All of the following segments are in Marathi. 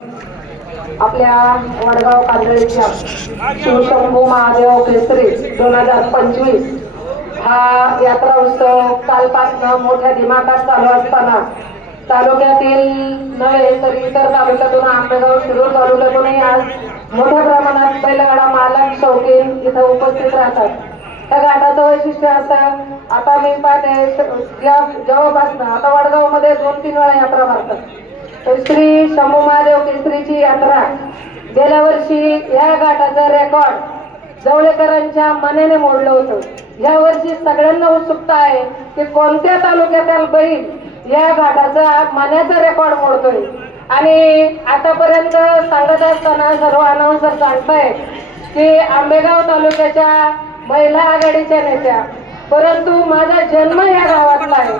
आपल्या वडगाव कांदळीच्या शिवशंभू महादेव केसरी 2025 हा यात्रा उत्सव कालपासून मोठ्या दिमाखात चालू असताना तालुक्यातील नव्हे तर इतर तालुक्यातून आंबेगाव शिरूर तालुक्यातूनही आज मोठ्या प्रमाणात बैलगाडा मालक शौकीन इथं उपस्थित राहतात। त्या घाटाचं वैशिष्ट्य असं, आता मी पाहते जेव्हापासून आता वडगाव मध्ये 2-3 वेळा यात्रा भरतात। श्री शंभू महादेव केसरीची यात्रा गेल्या वर्षी या घाटाचं रेकॉर्ड जवळेकरांच्या मनाने मोडलं होतं। या वर्षी सगळ्यांना उत्सुकता आहे की कोणत्या तालुक्यातील बैल या घाटाचा मानाचा रेकॉर्ड मोडतोय। आणि आतापर्यंत सांगत असताना सर्व अनाउन्सर सांगताय की आंबेगाव तालुक्याच्या महिला आघाडीच्या नेत्या, परंतु माझा जन्म या गावातला आहे।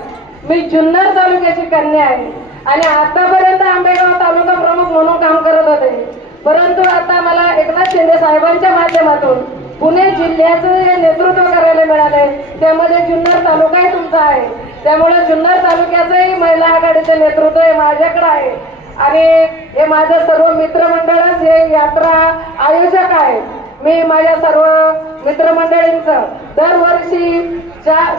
मी जुन्नर तालुक्याची कन्या आहे आणि आतापर्यंत आंबेगाव तालुका प्रमुख म्हणून काम करत होते, परंतु आता मला एकनाथ शिंदे साहेबांच्या माध्यमातून पुणे जिल्ह्याचं नेतृत्व करायला मिळाले। त्यामध्ये जुन्नर तालुकाही तुमचा आहे, त्यामुळे जुन्नर तालुक्याचंही महिला आघाडीचं नेतृत्व हे माझ्याकडे आहे। आणि हे माझं सर्व मित्रमंडळच हे यात्रा आयोजक आहे। मी माझ्या सर्व मित्रमंडळींचं दरवर्षी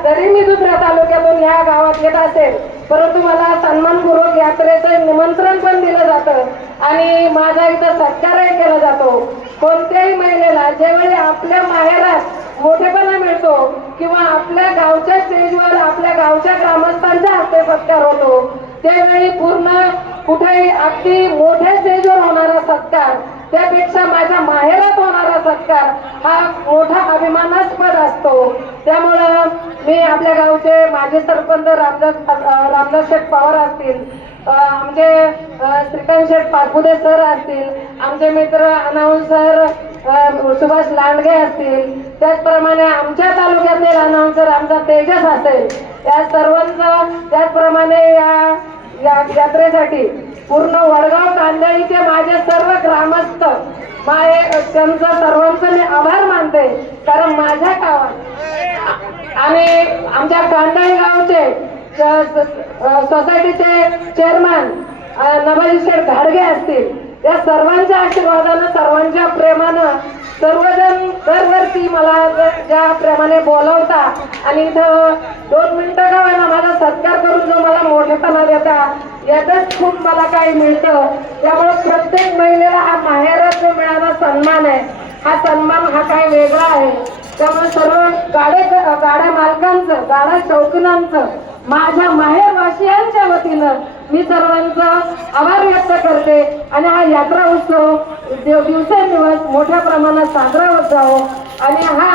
जरी मी दुसऱ्या तालुक्यातून या गावात येत असेल, परंतु मला सन्मानपूर्वक यात्रेचं निमंत्रण पण दिलं जातं आणि माझा इथं सत्कारही केला जातो। कोणत्याही महिलेला ज्यावेळी आपल्या माहेरात मोठेपणा मिळतो किंवा आपल्या गावच्या स्टेजवर आपल्या गावच्या ग्रामस्थांच्या हस्ते सत्कार होतो, त्यावेळी पूर्ण कुठेही अगदी मोठ्या स्टेजवर होणारा सत्कार त्यापेक्षा माझ्या माहेरात होणारा सत्कार हा मोठा अभिमानास्पद असतो। त्यामुळं मी आपल्या गावचे माजी सरपंच रामदास शेठ पवार असतील, आमचे श्रीकांत शेठ पाचपुते सर असतील, आमचे मित्र अनाउन्सर सुभाष लांडगे असतील, त्याचप्रमाणे आमच्या तालुक्यातील अनाउन्सर आमचा तेजस असेल, या सर्वांचं त्याचप्रमाणे या यात्रेसाठी पूर्ण वडगाव कांदळीचे माझे सर्व ग्रामस्थ त्यांचा सर्वांचं मी आभार मानते। कारण माझ्या गावात आणि आमच्या कांदळी गावचे सोसायटीचे चेअरमन नबाजी शेठ घाडगे असतील, या सर्वांच्या आशीर्वादानं सर्वांच्या प्रेमानं सर्वजण दरवर्षी मला ज्या प्रेमाने बोलवता आणि इथं 2 मिनिटं का होईना माझा सत्कार करून जो मला मोठेपणा देता, यातच खूप मला काही मिळतं। त्यामुळे प्रत्येक महिलेला हा माहेरात जो मिळाला सन्मान आहे, हा सन्मान हा काही वेगळा आहे। त्यामुळे सर्व गाड्या मालकांचं, गाड्या शौकीनांचं, माझ्या माहेरवासियांच्या वतीनं मी सर्वांचा आभार व्यक्त करते आणि हा यात्रा उत्सव दिवसेंदिवस मोठ्या प्रमाणात साजरा होत जावो आणि हा